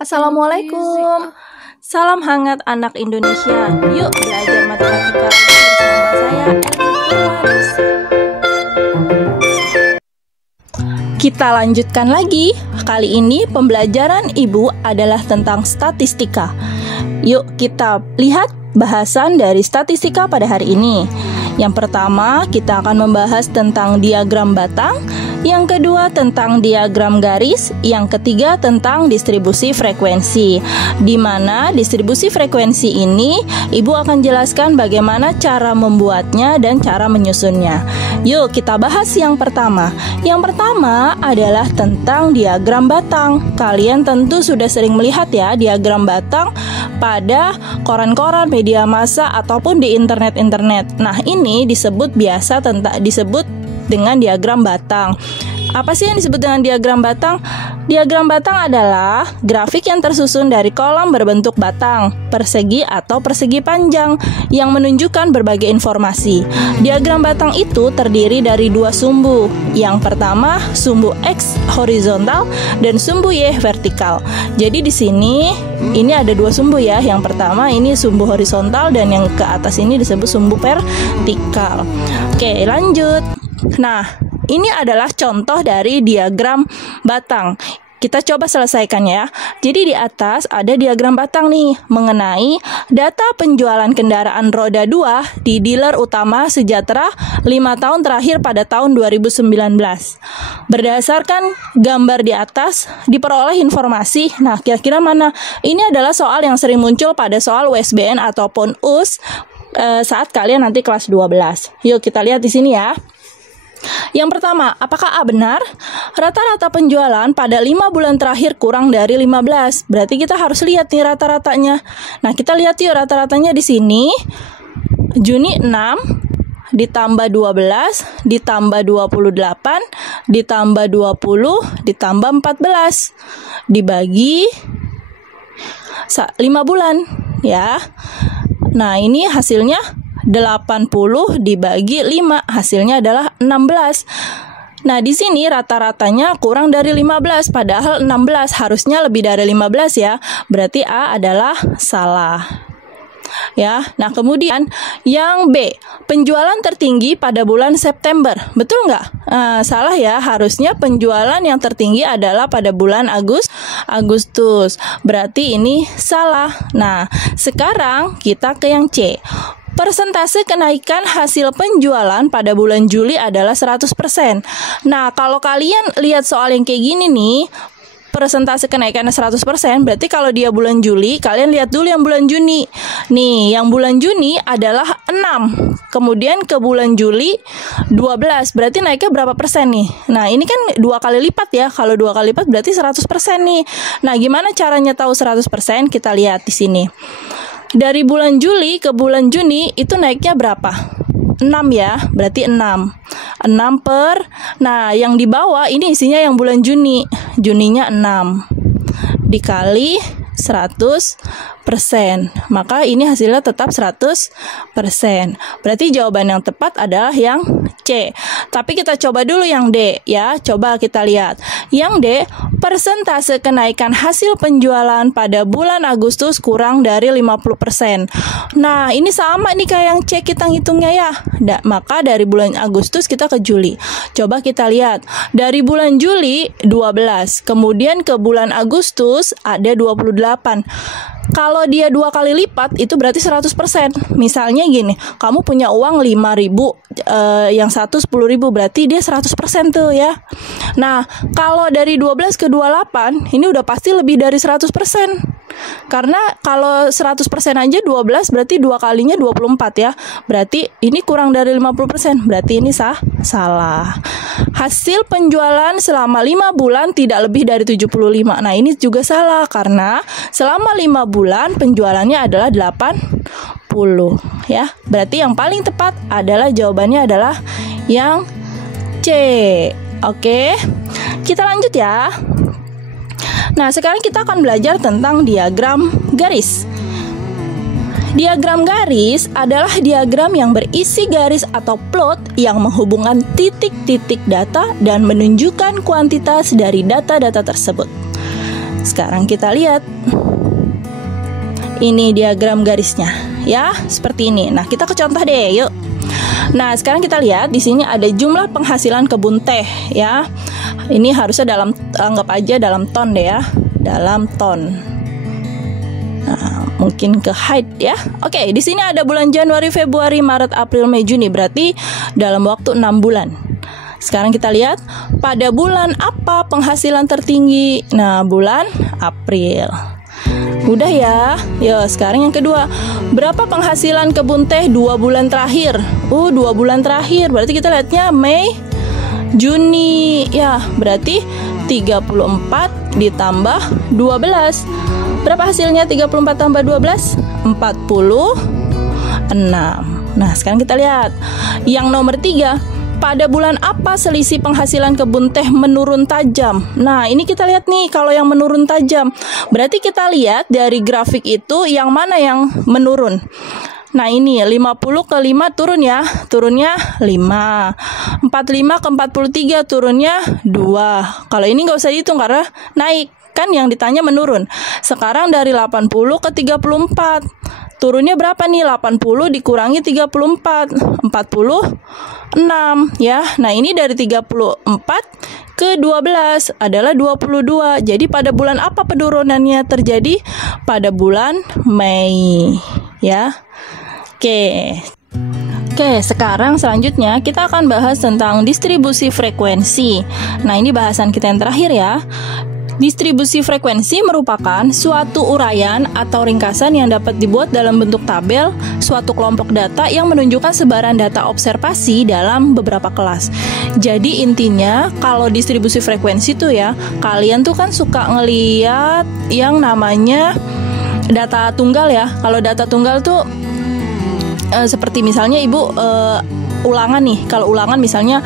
Assalamualaikum. Salam hangat anak Indonesia. Yuk belajar matematika bersama saya Elvi. Kita lanjutkan lagi. Kali ini pembelajaran Ibu adalah tentang statistika. Yuk kita lihat bahasan dari statistika pada hari ini. Yang pertama, kita akan membahas tentang diagram batang. Yang kedua tentang diagram garis, yang ketiga tentang distribusi frekuensi. Di mana distribusi frekuensi ini Ibu akan jelaskan bagaimana cara membuatnya dan cara menyusunnya. Yuk kita bahas yang pertama. Yang pertama adalah tentang diagram batang. Kalian tentu sudah sering melihat ya diagram batang pada koran-koran, media massa ataupun di internet. Nah, ini disebut dengan diagram batang. Apa sih yang disebut dengan diagram batang? Diagram batang adalah grafik yang tersusun dari kolom berbentuk batang, persegi atau persegi panjang yang menunjukkan berbagai informasi. Diagram batang itu terdiri dari dua sumbu. Yang pertama, sumbu X horizontal dan sumbu Y vertikal. Jadi di sini ini ada dua sumbu ya. Yang pertama ini sumbu horizontal dan yang ke atas ini disebut sumbu vertikal. Oke, lanjut. Nah, ini adalah contoh dari diagram batang. Kita coba selesaikan ya. Jadi di atas ada diagram batang nih mengenai data penjualan kendaraan roda 2 di dealer utama Sejahtera 5 tahun terakhir pada tahun 2019. Berdasarkan gambar di atas diperoleh informasi. Nah, kira-kira mana? Ini adalah soal yang sering muncul pada soal USBN ataupun US saat kalian nanti kelas 12. Yuk kita lihat di sini ya. Yang pertama, apakah A benar? Rata-rata penjualan pada 5 bulan terakhir kurang dari 15. Berarti kita harus lihat nih rata-ratanya. Nah, kita lihat yuk rata-ratanya di sini. Juni 6 ditambah 12 ditambah 28 ditambah 20 ditambah 14 dibagi 5 bulan ya. Nah, ini hasilnya 80 dibagi 5, hasilnya adalah 16. Nah, di sini rata-ratanya kurang dari 15, padahal 16 harusnya lebih dari 15 ya. Berarti A adalah salah. Ya. Nah, kemudian yang B, penjualan tertinggi pada bulan September. Betul nggak? Salah ya, harusnya penjualan yang tertinggi adalah pada bulan Agustus. Berarti ini salah. Nah, sekarang kita ke yang C. Persentase kenaikan hasil penjualan pada bulan Juli adalah 100%. Nah, kalau kalian lihat soal yang kayak gini nih, persentase kenaikannya 100%, berarti kalau dia bulan Juli, kalian lihat dulu yang bulan Juni. Nih, yang bulan Juni adalah 6. Kemudian ke bulan Juli 12. Berarti naiknya berapa persen nih? Nah, ini kan 2 kali lipat ya. Kalau 2 kali lipat berarti 100% nih. Nah, gimana caranya tahu 100%? Kita lihat di sini. Dari bulan Juli ke bulan Juni itu naiknya berapa? 6 ya, berarti 6. 6 per, nah yang di bawah ini isinya yang bulan Juni. Juninya 6. Dikali 100%. Maka ini hasilnya tetap 100%. Berarti jawaban yang tepat adalah yang C. Tapi kita coba dulu yang D ya. Coba kita lihat. Yang D, persentase kenaikan hasil penjualan pada bulan Agustus kurang dari 50%. Nah, ini sama nih kayak yang C kita ngitungnya ya. Maka dari bulan Agustus kita ke Juli. Coba kita lihat. Dari bulan Juli 12. Kemudian ke bulan Agustus ada 28. Kalau dia 2 kali lipat itu berarti 100%. Misalnya gini, kamu punya uang 5.000, yang satu 10.000, berarti dia 100% tuh ya. Nah, kalau dari 12 ke 28 ini udah pasti lebih dari 100%. Karena kalau 100% aja 12 berarti 2 kalinya 24 ya. Berarti ini kurang dari 50%. Berarti ini salah. Hasil penjualan selama 5 bulan tidak lebih dari 75. Nah, ini juga salah karena selama 5 bulan penjualannya adalah 80 ya. Berarti yang paling tepat adalah jawabannya adalah yang C. Oke. Kita lanjut ya. Nah, sekarang kita akan belajar tentang diagram garis. Diagram garis adalah diagram yang berisi garis atau plot yang menghubungkan titik-titik data dan menunjukkan kuantitas dari data-data tersebut. Sekarang kita lihat. Ini diagram garisnya, ya, seperti ini. Nah, kita ke contoh deh, yuk. Nah, sekarang kita lihat di sini ada jumlah penghasilan kebun teh, ya. Ini harusnya anggap aja dalam ton deh ya, dalam ton. Nah, mungkin ke height ya. Oke, di sini ada bulan Januari, Februari, Maret, April, Mei, Juni, berarti dalam waktu 6 bulan. Sekarang kita lihat pada bulan apa penghasilan tertinggi. Nah, bulan April. Udah ya. Yo, sekarang yang kedua. Berapa penghasilan kebun teh 2 bulan terakhir? 2 bulan terakhir. Berarti kita lihatnya Mei, Juni. Ya, berarti 34 ditambah 12. Berapa hasilnya 34 tambah 12? 46. Nah, sekarang kita lihat. Yang nomor 3. Pada bulan apa selisih penghasilan kebun teh menurun tajam? Nah, ini kita lihat nih kalau yang menurun tajam. Berarti kita lihat dari grafik itu yang mana yang menurun. Nah, ini 50 ke 5 turun ya. Turunnya 5. 45 ke 43 turunnya 2. Kalau ini nggak usah dihitung karena naik. Kan yang ditanya menurun. Sekarang dari 80 ke 34. Turunnya berapa nih? 80 dikurangi 34. 46 ya. Nah, ini dari 34 ke 12 adalah 22. Jadi pada bulan apa penurunannya terjadi? Pada bulan Mei ya. Oke, sekarang selanjutnya kita akan bahas tentang distribusi frekuensi. Nah, ini bahasan kita yang terakhir ya. Distribusi frekuensi merupakan suatu uraian atau ringkasan yang dapat dibuat dalam bentuk tabel suatu kelompok data yang menunjukkan sebaran data observasi dalam beberapa kelas. Jadi intinya kalau distribusi frekuensi tuh ya, kalian tuh kan suka ngeliat yang namanya data tunggal ya. Kalau data tunggal tuh seperti misalnya ibu ulangan nih. Kalau ulangan misalnya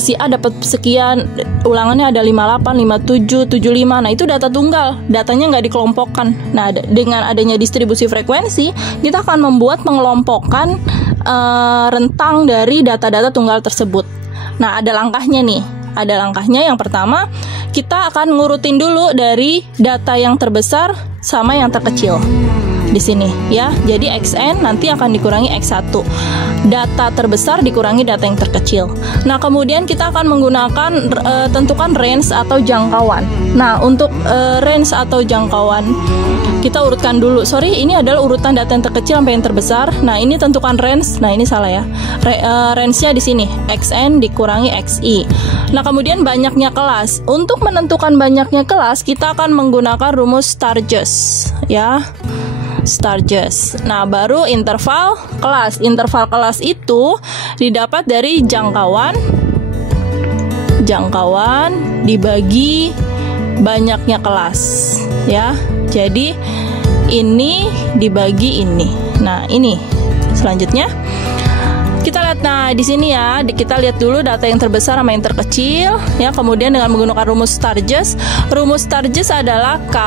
si A dapat sekian, ulangannya ada 58, 57, 75. Nah, itu data tunggal, datanya nggak dikelompokkan. Nah, dengan adanya distribusi frekuensi, kita akan membuat pengelompokan rentang dari data-data tunggal tersebut. Nah, ada langkahnya nih. Ada langkahnya. Yang pertama, kita akan ngurutin dulu dari data yang terbesar sama yang terkecil. Di sini ya. Jadi XN nanti akan dikurangi X1. Data terbesar dikurangi data yang terkecil. Nah, kemudian kita akan menggunakan tentukan range atau jangkauan. Nah, untuk range atau jangkauan kita urutkan dulu. Sorry, ini adalah urutan data yang terkecil sampai yang terbesar. Nah, ini tentukan range. Nah, ini salah ya. Range-nya di sini XN dikurangi XI. Nah, kemudian banyaknya kelas. Untuk menentukan banyaknya kelas, kita akan menggunakan rumus Sturges ya. Sturges. Nah, baru interval kelas. Interval kelas itu didapat dari jangkauan dibagi banyaknya kelas ya. Jadi ini dibagi ini. Nah, ini selanjutnya kita lihat. Nah, di sini ya, kita lihat dulu data yang terbesar sama yang terkecil ya. Kemudian dengan menggunakan rumus Sturges. Rumus Sturges adalah K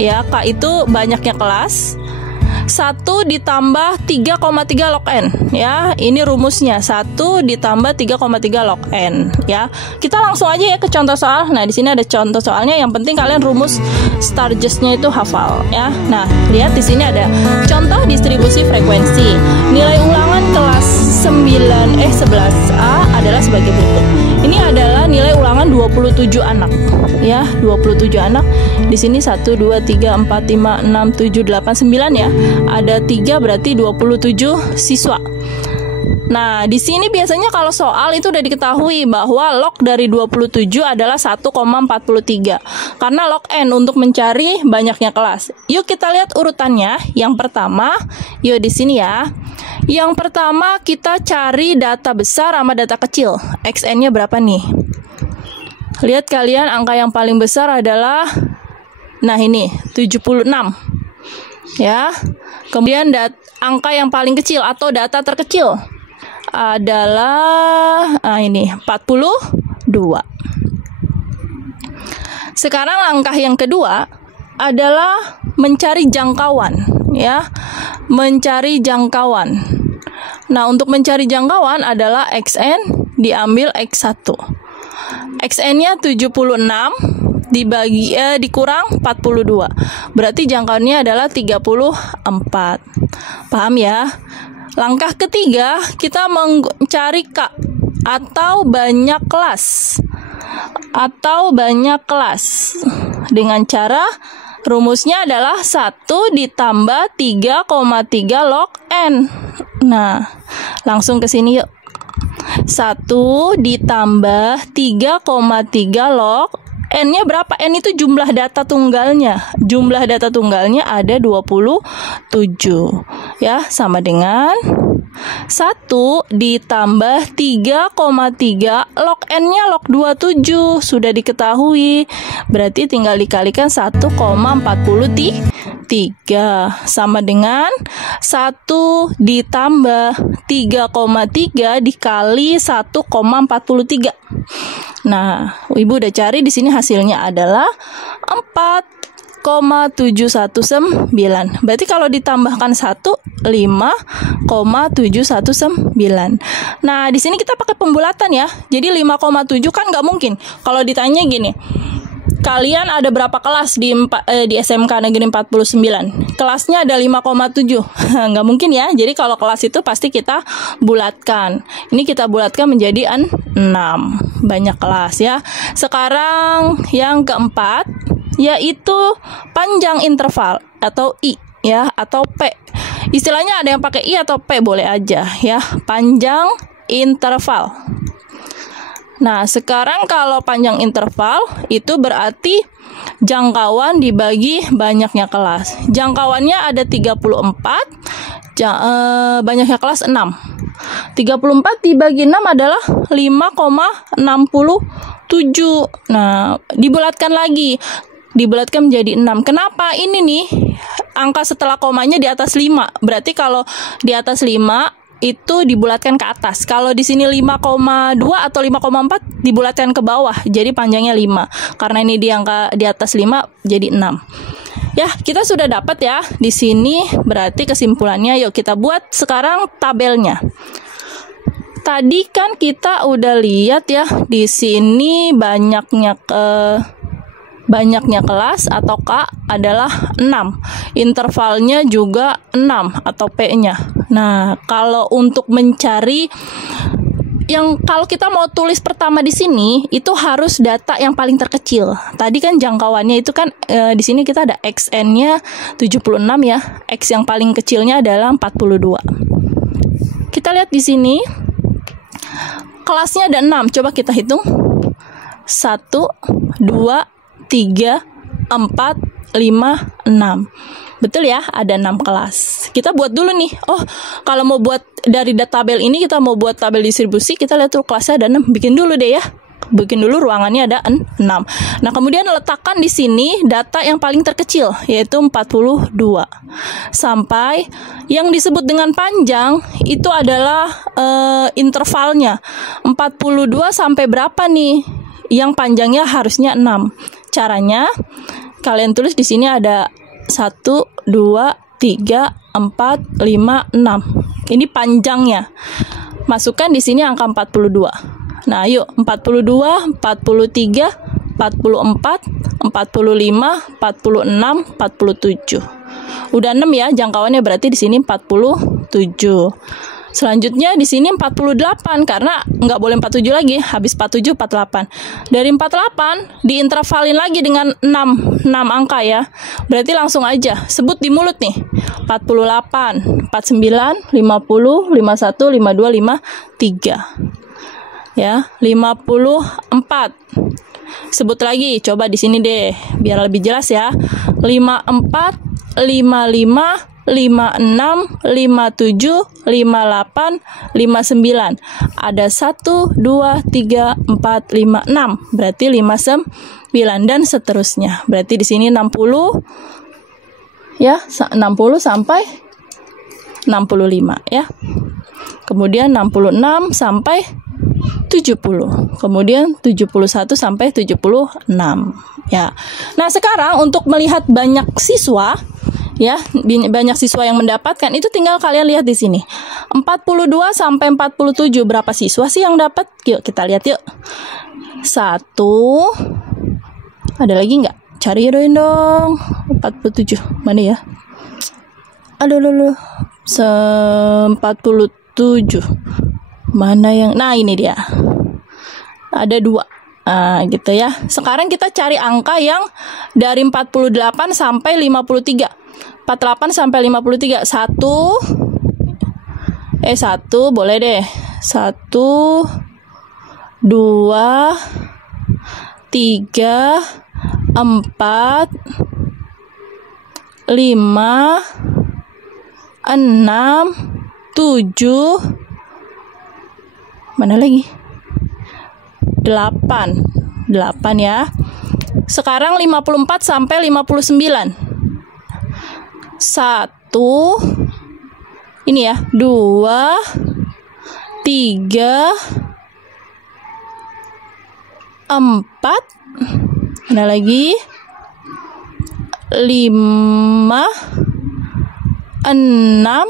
ya, K itu banyaknya kelas 1 ditambah 3,3 log N ya. Ini rumusnya 1 ditambah 3,3 log N ya. Kita langsung aja ya ke contoh soal. Nah, di sini ada contoh soalnya. Yang penting kalian rumus Sturges-nya itu hafal ya. Nah, lihat di sini ada contoh distribusi frekuensi. Nilai ulangan kelas 11A adalah sebagai berikut. Ini adalah nilai ulangan 27 anak ya, 27 anak. Di sini 1 2 3 4 5 6 7 8 9 ya. Ada 3 berarti 27 siswa. Nah, di sini biasanya kalau soal itu udah diketahui bahwa log dari 27 adalah 1,43. Karena log N untuk mencari banyaknya kelas. Yuk kita lihat urutannya. Yang pertama, yuk di sini ya. Yang pertama kita cari data besar sama data kecil. XN-nya berapa nih? Lihat kalian, angka yang paling besar adalah nah ini 76 ya. Kemudian angka yang paling kecil atau data terkecil adalah ini 42. Sekarang langkah yang kedua adalah mencari jangkauan ya. Mencari jangkauan. Nah, untuk mencari jangkauan adalah XN diambil X1. XN-nya 76 dikurang 42. Berarti jangkauannya adalah 34. Paham ya? Langkah ketiga, kita mencari K atau banyak kelas. Dengan cara rumusnya adalah 1 ditambah 3,3 log N. Nah, langsung ke sini yuk. 1 ditambah 3,3 log N-nya berapa? N itu jumlah data tunggalnya. Jumlah data tunggalnya ada 27. Ya, sama dengan 1 ditambah 3,3 log N-nya log 27. Sudah diketahui. Berarti tinggal dikalikan 1,43. Sama dengan 1 ditambah 3,3 dikali 1,43. Nah, Ibu udah cari di sini hasilnya adalah 4,719. Berarti kalau ditambahkan 1, 5,719. Nah, di sini kita pakai pembulatan ya. Jadi 5,7 kan nggak mungkin. Kalau ditanya gini, kalian ada berapa kelas di SMK Negeri 49? Kelasnya ada 5,7. Nggak mungkin ya. Jadi kalau kelas itu pasti kita bulatkan. Ini kita bulatkan menjadi 6. Banyak kelas ya. Sekarang yang keempat, yaitu panjang interval atau I ya, atau P. Istilahnya ada yang pakai I atau P, boleh aja ya. Panjang interval. Nah, sekarang kalau panjang interval itu berarti jangkauan dibagi banyaknya kelas. Jangkauannya ada 34, banyaknya kelas 6. 34 dibagi 6 adalah 5,67. Nah, dibulatkan lagi. Dibulatkan menjadi 6. Kenapa? Ini nih, angka setelah komanya di atas 5. Berarti kalau di atas 5 itu dibulatkan ke atas. Kalau di sini 5,2 atau 5,4 dibulatkan ke bawah. Jadi panjangnya 5. Karena ini di angka di atas 5 jadi 6. Ya, kita sudah dapat ya. Di sini berarti kesimpulannya, yuk kita buat sekarang tabelnya. Tadi kan kita udah lihat ya, di sini banyaknya kelas atau K adalah 6. Intervalnya juga 6 atau P-nya. Nah, kalau untuk mencari kalau kita mau tulis pertama di sini itu harus data yang paling terkecil. Tadi kan jangkauannya itu kan di sini kita ada XN-nya 76 ya. X yang paling kecilnya adalah 42. Kita lihat di sini kelasnya ada 6. Coba kita hitung. 1 2 3 4 5 6. Betul ya, ada 6 kelas. Kita buat dulu nih. Oh, kalau mau buat dari tabel ini, kita mau buat tabel distribusi, kita lihat tuh kelasnya ada 6. Bikin dulu deh ya. Bikin dulu ruangannya ada 6. Nah, kemudian letakkan di sini data yang paling terkecil, yaitu 42. Sampai yang disebut dengan panjang, itu adalah intervalnya. 42 sampai berapa nih? Yang panjangnya harusnya 6. Caranya, kalian tulis di sini ada 1, 2, 3, 4, 5, 6. Ini panjangnya. Masukkan di sini angka 42. Nah, yuk 42, 43, 44, 45, 46, 47. Udah 6 ya jangkauannya, berarti di sini 47. Selanjutnya di sini 48 karena nggak boleh 47 lagi, habis 47 48. Dari 48 diintervalin lagi dengan 6 angka ya. Berarti langsung aja sebut di mulut nih. 48, 49, 50, 51, 52, 53. Ya, 54. Sebut lagi, coba di sini deh biar lebih jelas ya. 54, 55, 56, 57, 58, 59. Ada 1, 2, 3, 4, 5, 6. Berarti 59 dan seterusnya. Berarti di sini 60 ya, 60 sampai 65 ya. Kemudian 66 sampai 70. Kemudian 71 sampai 76 ya. Nah, sekarang untuk melihat banyak siswa ya, banyak siswa yang mendapatkan itu tinggal kalian lihat di sini. 42 sampai 47 berapa siswa sih yang dapat? Yuk kita lihat yuk. 1 Ada lagi nggak? Cariin dong. 47. Mana ya? Aduh, 47. Mana yang... Nah, ini dia. Ada 2. Nah, gitu ya. Sekarang kita cari angka yang dari 48 sampai 53. 48 sampai 53. 1 boleh deh. 1 2 3 4 5 6 7. Mana lagi? 8 ya. Sekarang 54 sampai 59. 1 ini ya, 2 3 4. Mana lagi? 5 6.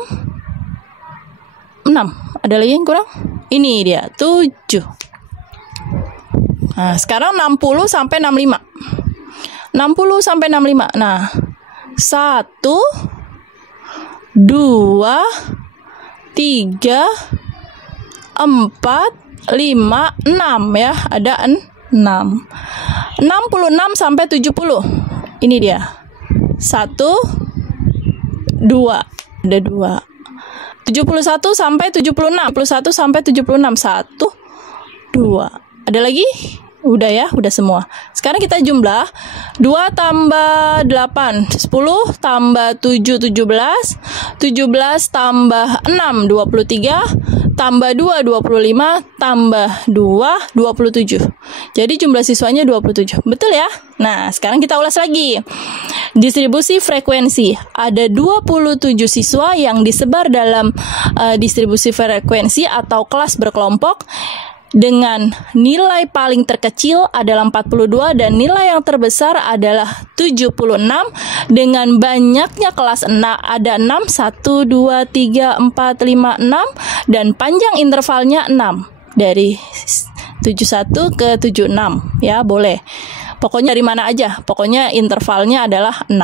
Ada lagi yang kurang? Ini dia, 7. Nah, sekarang 60 sampai 65. 60 sampai 65. Nah, 1 2 3 4 5 6 ya, ada 6. 66 sampai 70. Ini dia. 1 2, ada 2. 71 sampai 76. 71 sampai 76. 1 2. Ada lagi? Udah ya, udah semua. Sekarang kita jumlah 2 tambah 8 10 tambah 7 17 17 tambah 6 23 tambah 2 25 tambah 2 27. Jadi jumlah siswanya 27. Betul ya? Nah, sekarang kita ulas lagi. Distribusi frekuensi. Ada 27 siswa yang disebar dalam distribusi frekuensi atau kelas berkelompok dengan nilai paling terkecil adalah 42 dan nilai yang terbesar adalah 76. Dengan banyaknya kelas ada 6, 1, 2, 3, 4, 5, 6 dan panjang intervalnya 6 dari 71 ke 76 ya, boleh. Pokoknya dari mana aja, pokoknya intervalnya adalah 6.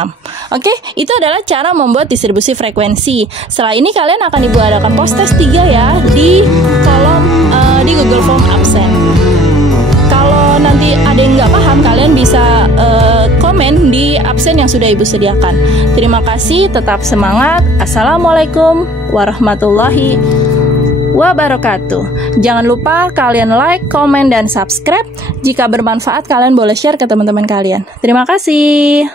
Oke, itu adalah cara membuat distribusi frekuensi. Setelah ini kalian akan Ibu adakan post test 3 ya di kolom di Google Form absen. Kalau nanti ada yang nggak paham, kalian bisa komen di absen yang sudah Ibu sediakan. Terima kasih, tetap semangat. Assalamualaikum warahmatullahi wabarakatuh. Jangan lupa kalian like, komen, dan subscribe. Jika bermanfaat, kalian boleh share ke teman-teman kalian. Terima kasih.